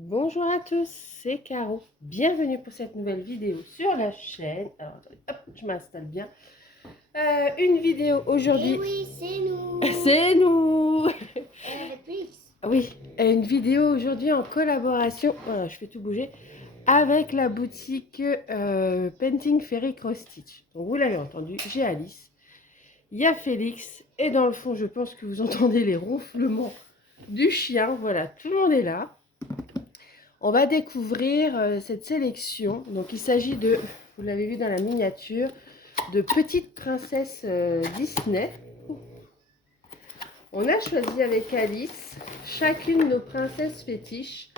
Bonjour à tous, c'est Caro. Bienvenue pour cette nouvelle vidéo sur la chaîne. Alors, attendez, hop, je m'installe bien. Une vidéo aujourd'hui. Eh oui, c'est nous. C'est nous. Plus. Oui, une vidéo aujourd'hui en collaboration. Voilà, je fais tout bouger avec la boutique Painting Fairy Cross Stitch. Donc, vous l'avez entendu, j'ai Alice, il y a Félix et dans le fond, je pense que vous entendez les ronflements du chien. Voilà, tout le monde est là. On va découvrir cette sélection. Donc il s'agit de, vous l'avez vu dans la miniature, de petites princesses Disney. On a choisi avec Alice chacune nos princesses fétiches.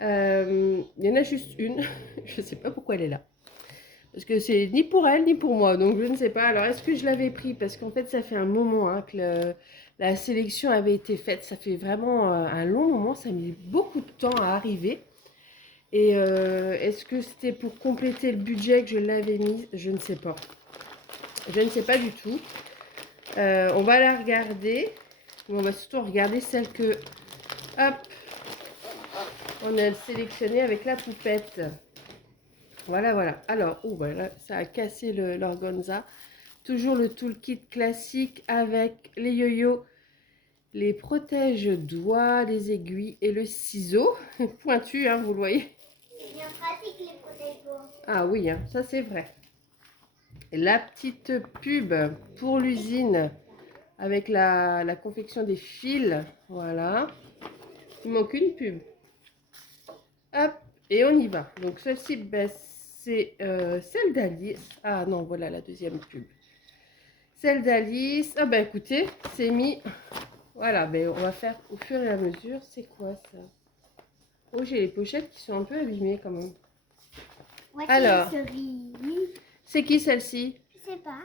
Il y en a juste une. Je ne sais pas pourquoi elle est là. Parce que c'est ni pour elle ni pour moi. Donc je ne sais pas. Alors est-ce que je l'avais pris? Parce qu'en fait ça fait un moment que la sélection avait été faite. Ça fait vraiment un long moment. Ça a mis beaucoup de temps à arriver. Et est-ce que c'était pour compléter le budget que je l'avais mis? Je ne sais pas. Je ne sais pas du tout. On va la regarder. On va surtout regarder celle que, hop, on a sélectionnée avec la poupette. Voilà, voilà. Alors, oh, voilà, ça a cassé l'organza. Toujours le toolkit classique avec les yo-yo, les protège-doigts, les aiguilles et le ciseau. Pointu, hein, vous le voyez. C'est bien pratique les protège-doigts. Ah oui, hein, ça c'est vrai. La petite pub pour l'usine avec la confection des fils. Voilà. Il manque une pub. Hop, et on y va. Donc celle-ci, ben, c'est celle d'Alice. Ah non, voilà la deuxième pub. Celle d'Alice. Ah ben écoutez, c'est mis. Voilà, ben, on va faire au fur et à mesure. C'est quoi ça? Oh, j'ai les pochettes qui sont un peu abîmées quand même. Alors, c'est qui celle-ci? Je sais pas.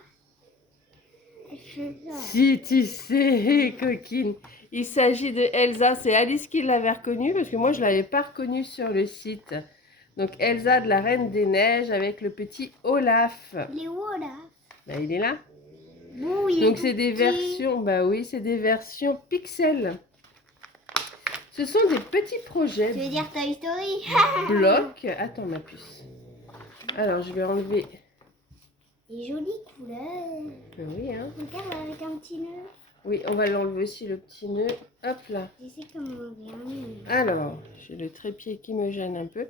Si tu sais, coquine. Il s'agit de Elsa. C'est Alice qui l'avait reconnue parce que moi, je ne l'avais pas reconnue sur le site. Donc, Elsa de la Reine des Neiges avec le petit Olaf. Il est où là? Ben, il est là. Bon, il Donc, est c'est des petit. versions, bah oui, c'est des versions pixel. Ce sont des petits projets. Tu veux dire Toy Story? Blocs. Attends, ma puce. Alors, je vais enlever. Des jolies couleurs. Ben oui, hein. Regarde avec un petit nœud. Oui, on va l'enlever aussi, le petit nœud. Hop là. Je sais comment on vient. Alors, j'ai le trépied qui me gêne un peu.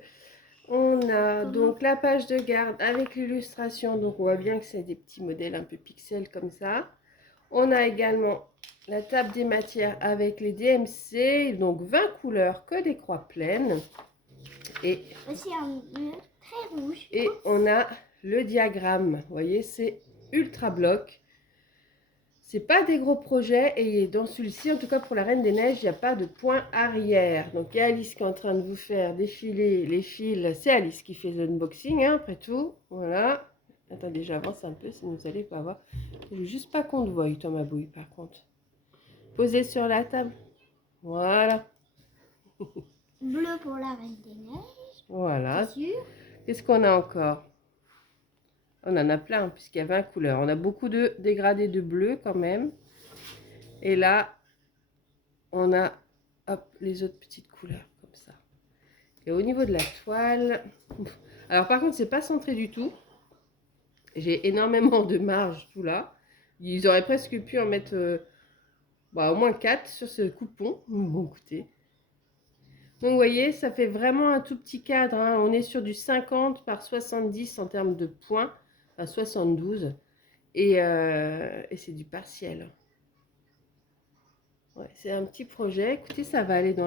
On a donc la page de garde avec l'illustration. Donc, on voit bien que c'est des petits modèles un peu pixels comme ça. On a également la table des matières avec les DMC. Donc, 20 couleurs que des croix pleines. Et aussi un nœud très rouge. Et on a le diagramme. Vous voyez, c'est ultra bloc. C'est pas des gros projets et dans celui-ci, en tout cas pour la Reine des Neiges, il n'y a pas de point arrière. Donc il y a Alice qui est en train de vous faire défiler les fils. C'est Alice qui fait l'unboxing, hein, après tout. Voilà. Attendez, j'avance un peu, sinon vous n'allez pas voir. Je veux juste pas qu'on te voie, toi, ma bouille, par contre. Posez sur la table. Voilà. Bleu pour la Reine des Neiges. Voilà. C'est sûr. Qu'est-ce qu'on a encore? On en a plein, puisqu'il y a 20 couleurs. On a beaucoup de dégradés de bleu quand même. Et là, on a hop, les autres petites couleurs comme ça. Et au niveau de la toile, alors par contre, c'est pas centré du tout. J'ai énormément de marge tout là. Ils auraient presque pu en mettre au moins 4 sur ce coupon. Bon, écoutez. Donc, vous voyez, ça fait vraiment un tout petit cadre. Hein. On est sur du 50 par 70 en termes de points. Enfin, 72. Et c'est du partiel. Ouais, c'est un petit projet. Écoutez, ça va aller dans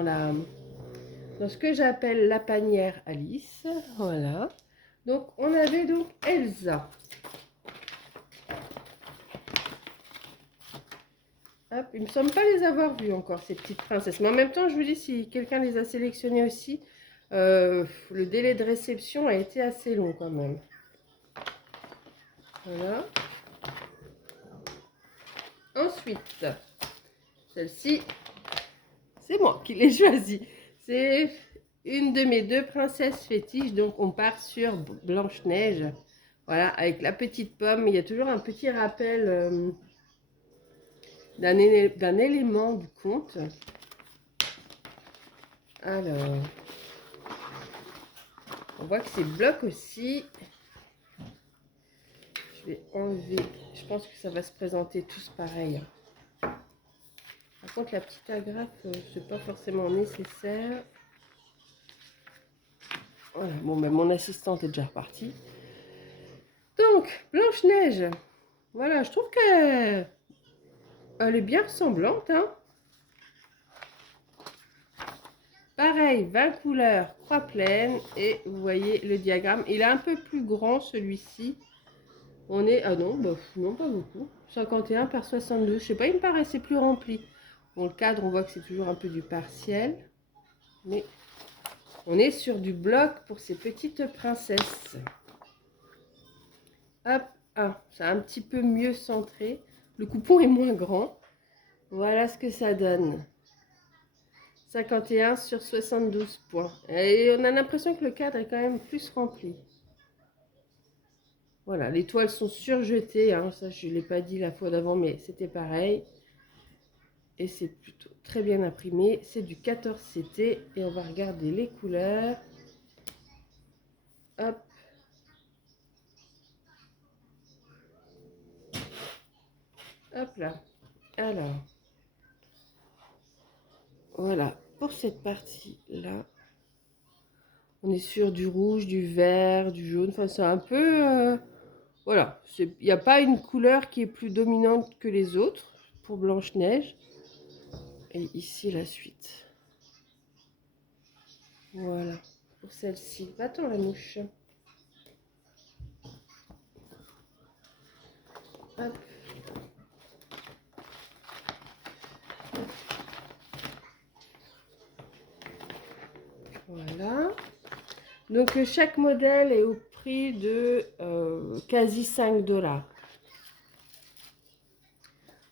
ce que j'appelle la panière Alice. Voilà. Donc, on avait donc Elsa. Hop, il ne me semble pas les avoir vues encore, ces petites princesses. Mais en même temps, je vous dis, si quelqu'un les a sélectionnées aussi, le délai de réception a été assez long quand même. Voilà. Ensuite, celle-ci, c'est moi qui l'ai choisie. C'est une de mes deux princesses fétiches. Donc, on part sur Blanche-Neige. Voilà, avec la petite pomme. Il y a toujours un petit rappel d'un élément du conte. Alors, On voit que c'est bloc aussi. Je vais enlever. Je pense que ça va se présenter tous pareil. Par contre, la petite agrafe, c'est pas forcément nécessaire. Voilà. Bon, ben, mon assistante est déjà repartie. Donc, Blanche-Neige. Voilà, je trouve qu'elle est bien ressemblante. Hein. Pareil, 20 couleurs, croix pleine. Et vous voyez le diagramme. Il est un peu plus grand celui-ci. On est... Ah non, bah, non, pas beaucoup. 51 par 62. Je sais pas, il me paraissait plus rempli. Bon, le cadre, on voit que c'est toujours un peu du partiel. Mais on est sur du bloc pour ces petites princesses. Hop, ah, c'est un petit peu mieux centré. Le coupon est moins grand. Voilà ce que ça donne. 51 sur 72 points. Et on a l'impression que le cadre est quand même plus rempli. Voilà, les toiles sont surjetées. Hein, ça, je ne l'ai pas dit la fois d'avant, mais c'était pareil. Et c'est plutôt très bien imprimé. C'est du 14 CT. Et on va regarder les couleurs. Hop. Hop là. Alors. Voilà. Pour cette partie-là. On est sur du rouge, du vert, du jaune. Enfin, c'est un peu... voilà. Il n'y a pas une couleur qui est plus dominante que les autres pour Blanche-Neige. Et ici, la suite. Voilà. Pour celle-ci. Va-t'en, la mouche. Hop. Voilà. Donc, chaque modèle est au prix de quasi 5 $.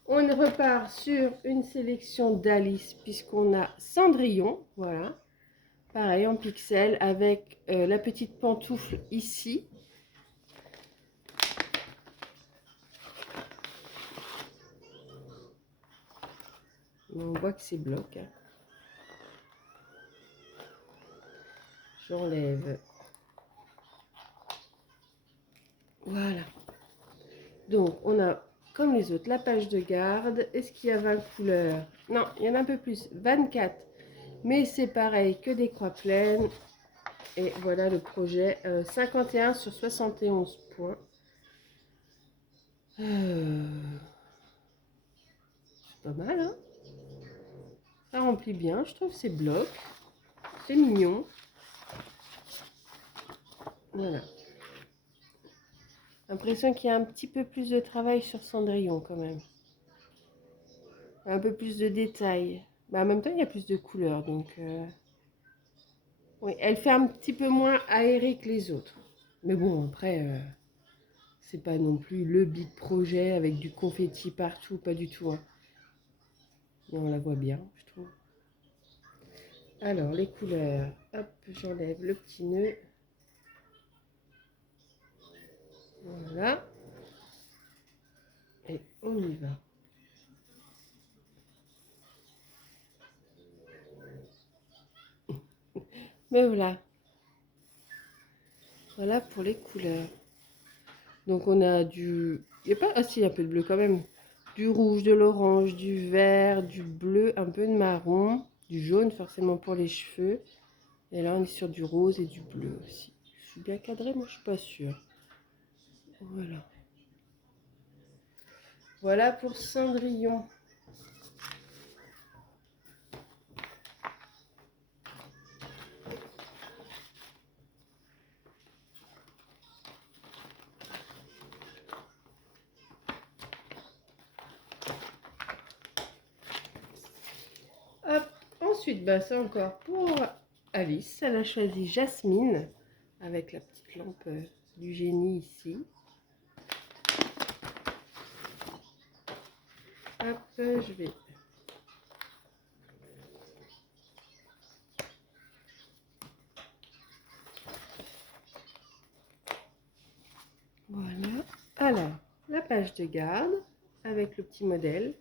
On repart sur une sélection d'Alice puisqu'on a Cendrillon. Voilà. Pareil en pixels avec la petite pantoufle ici. On voit que c'est bloc. Hein. J'enlève. Voilà. Donc, on a, comme les autres, la page de garde. Est-ce qu'il y a 20 couleurs? Non, il y en a un peu plus. 24. Mais c'est pareil que des croix pleines. Et voilà le projet. 51 sur 71 points. C'est pas mal, hein? Ça remplit bien, je trouve. C'est bloc. C'est mignon. Voilà. L'impression qu'il y a un petit peu plus de travail sur Cendrillon quand même. Un peu plus de détails. Mais en même temps, il y a plus de couleurs. Donc, oui, elle fait un petit peu moins aérée que les autres. Mais bon, après, c'est pas non plus le big projet avec du confetti partout. Pas du tout. Hein. Mais on la voit bien, je trouve. Alors, les couleurs. Hop, j'enlève le petit nœud. Voilà. Et on y va. Mais voilà. Voilà pour les couleurs. Donc on a du... Il n'y a pas... Ah si, un peu de bleu quand même. Du rouge, de l'orange, du vert, du bleu, un peu de marron, du jaune forcément pour les cheveux. Et là on est sur du rose et du bleu aussi. Je suis bien cadrée, moi je suis pas sûre. Voilà. Voilà pour Cendrillon. Hop. Ensuite, bah, c'est encore pour Alice. Elle a choisi Jasmine avec la petite lampe du génie ici. Hop, je vais... Voilà. Alors, la page de garde avec le petit modèle.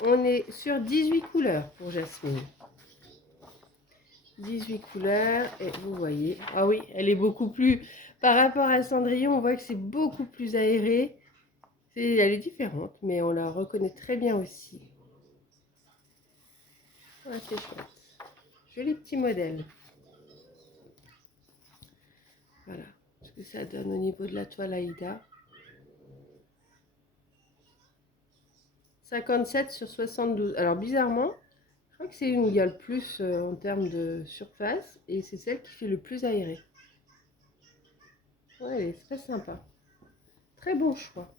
On est sur 18 couleurs pour Jasmine. 18 couleurs. Et vous voyez, ah oui, elle est beaucoup plus, par rapport à Cendrillon, on voit que c'est beaucoup plus aéré. Elle est différente, mais on la reconnaît très bien aussi. Ah, c'est chouette. Joli petit modèle. Voilà ce que ça donne au niveau de la toile Aïda. 57 sur 72. Alors bizarrement, je crois que c'est une où il y a le plus en termes de surface et c'est celle qui fait le plus aéré. Ouais, elle est très sympa. Très bon choix.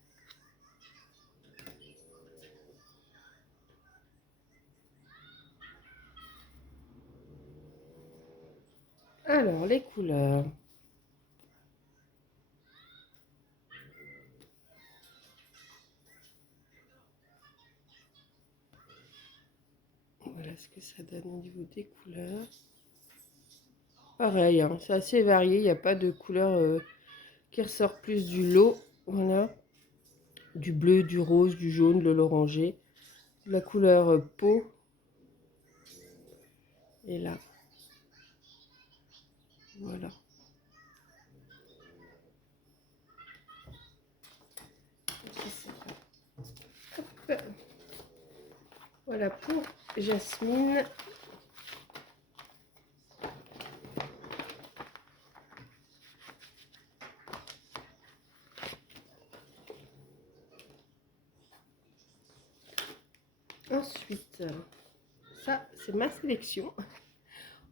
Alors, les couleurs. Voilà ce que ça donne au niveau des couleurs. Pareil, hein, c'est assez varié. Il n'y a pas de couleur qui ressort plus du lot. Voilà. Du bleu, du rose, du jaune, de l'orangé. La couleur peau. Et là. Voilà. Hop. Voilà pour Jasmine. Ensuite, ça c'est ma sélection.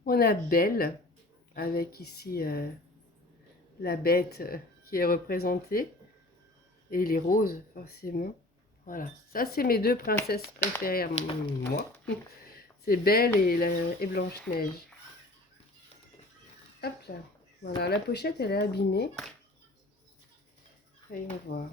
On a Belle, avec ici la bête qui est représentée. Et les roses, forcément. Voilà, ça c'est mes deux princesses préférées à moi. C'est Belle et Blanche-Neige. Hop là. Voilà, la pochette elle est abîmée. Voyons voir.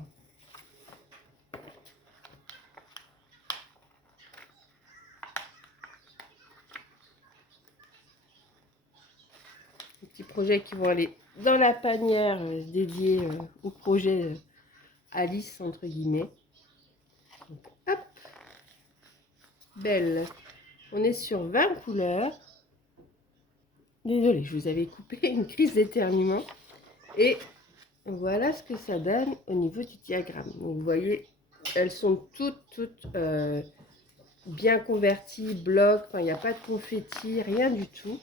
Des petits projets qui vont aller dans la panière dédiée au projet Alice, entre guillemets. Donc, hop. Belle. On est sur 20 couleurs. Désolée, je vous avais coupé une crise d'éternuement. Et voilà ce que ça donne au niveau du diagramme. Donc, vous voyez, elles sont toutes bien converties, blocs. Enfin, il n'y a pas de confetti, rien du tout.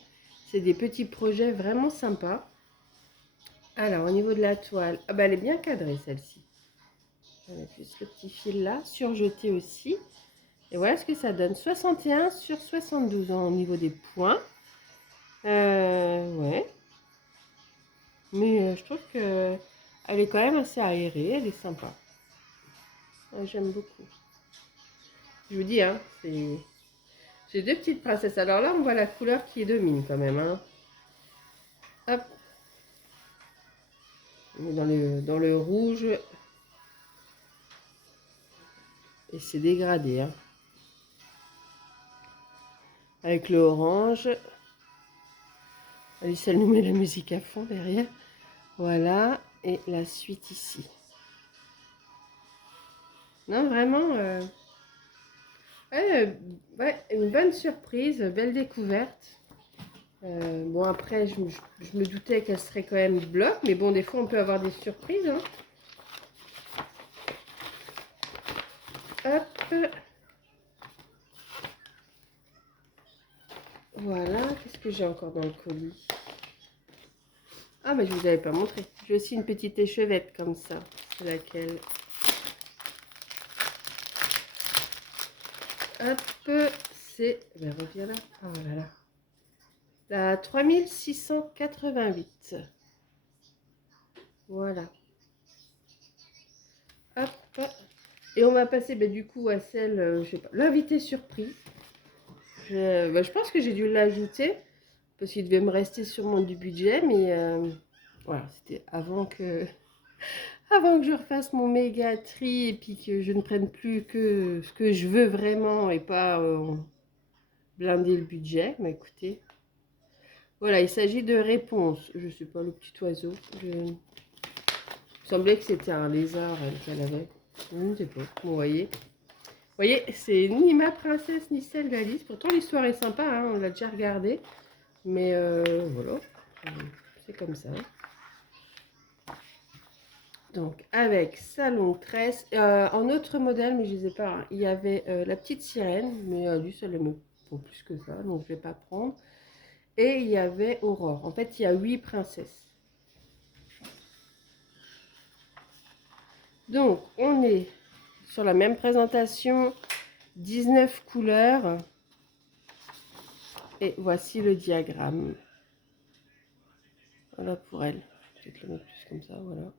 C'est des petits projets vraiment sympas. Alors, au niveau de la toile, ah bah, elle est bien cadrée celle-ci. On va mettre juste le petit fil là, surjeté aussi. Et voilà ce que ça donne. 61 sur 72 au niveau des points. Ouais. Mais je trouve que elle est quand même assez aérée, elle est sympa. J'aime beaucoup. Je vous dis, hein, j'ai deux petites princesses. Alors là, on voit la couleur qui domine quand même. Hein. Hop. On est dans le rouge. Et c'est dégradé. Hein. Avec le orange. Alice, elle nous met la musique à fond derrière. Voilà. Et la suite ici. Non, vraiment... ouais, une bonne surprise, belle découverte. Bon, après, je me doutais qu'elle serait quand même bloc, mais bon, des fois, on peut avoir des surprises. Hein. Hop. Voilà, qu'est-ce que j'ai encore dans le colis? Ah, mais je vous avais pas montré. J'ai aussi une petite échevette comme ça. C'est laquelle? Hop, c'est... Ben, reviens là. Oh là là. La 3688. Voilà. Hop. Et on va passer du coup à celle, je sais pas, l'invité surprise. Je pense que j'ai dû l'ajouter parce qu'il devait me rester sûrement du budget, mais voilà, c'était avant que je refasse mon méga tri et puis que je ne prenne plus que ce que je veux vraiment et pas blinder le budget. Mais écoutez, voilà, il s'agit de Réponse. Je sais pas, le petit oiseau. Il semblait que c'était un lézard qu'elle avait. Je ne sais pas, vous voyez. Vous voyez, c'est ni ma princesse ni celle d'Alice. Pourtant, l'histoire est sympa, hein, on l'a déjà regardée. Mais voilà, c'est comme ça. Donc avec salon tresse, en autre modèle, mais je ne les ai pas, hein, il y avait la petite sirène, mais lui ça l'aime pas plus que ça, donc je ne vais pas prendre. Et il y avait Aurore. En fait, il y a 8 princesses. Donc on est sur la même présentation, 19 couleurs. Et voici le diagramme. Voilà pour elle. Je vais peut-être le mettre plus comme ça, voilà.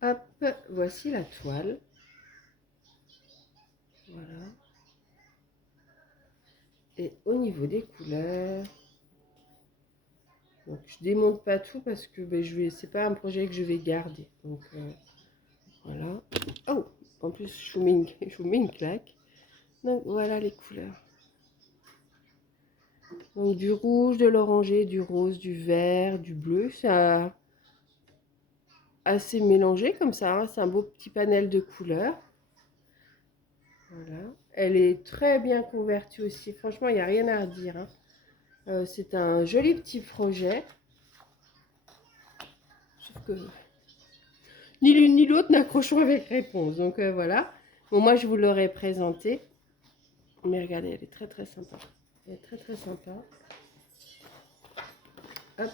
Hop, voici la toile. Voilà. Et au niveau des couleurs, donc je démonte pas tout parce que ben, c'est pas un projet que je vais garder. Donc voilà. Oh, en plus je vous mets une claque. Donc voilà les couleurs. Donc du rouge, de l'orangé, du rose, du vert, du bleu. C'est assez mélangé comme ça, hein. C'est un beau petit panel de couleurs. Voilà. Elle est très bien convertie aussi. Franchement, il n'y a rien à redire, hein. C'est un joli petit projet. Sauf que ni l'une ni l'autre n'accrochons avec réponse. Donc voilà. Bon, moi, je vous l'aurais présenté. Mais regardez, elle est très très sympa. Elle est très très sympa. Hop,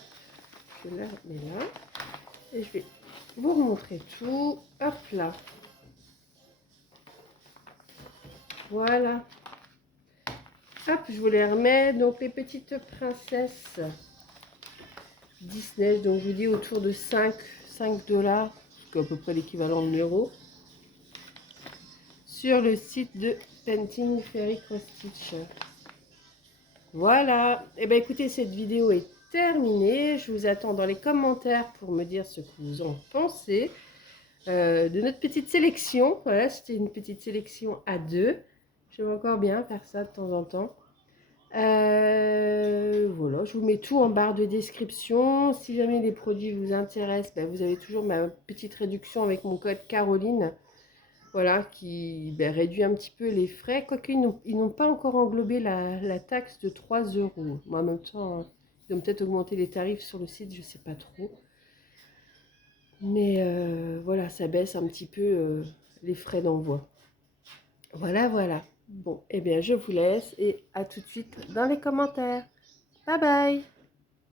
je la mets là. Et je vais vous remontrer tout. Hop là. Voilà. Hop, je vous les remets. Donc les petites princesses Disney. Donc je vous dis autour de 5 $. C'est à peu près l'équivalent de l'euro. Sur le site de Painting Fairy Cross Stitch. Voilà. Et bien écoutez, cette vidéo est terminée. Je vous attends dans les commentaires pour me dire ce que vous en pensez de notre petite sélection. Voilà, c'était une petite sélection à deux. J'aime encore bien faire ça de temps en temps. Voilà, je vous mets tout en barre de description. Si jamais les produits vous intéressent, ben vous avez toujours ma petite réduction avec mon code Caroline. Voilà, qui réduit un petit peu les frais. Quoique, ils n'ont pas encore englobé la taxe de 3 €. Moi, en même temps, ils ont peut-être augmenté les tarifs sur le site, je ne sais pas trop. Mais voilà, ça baisse un petit peu les frais d'envoi. Voilà, voilà. Bon, eh bien, je vous laisse et à tout de suite dans les commentaires. Bye bye!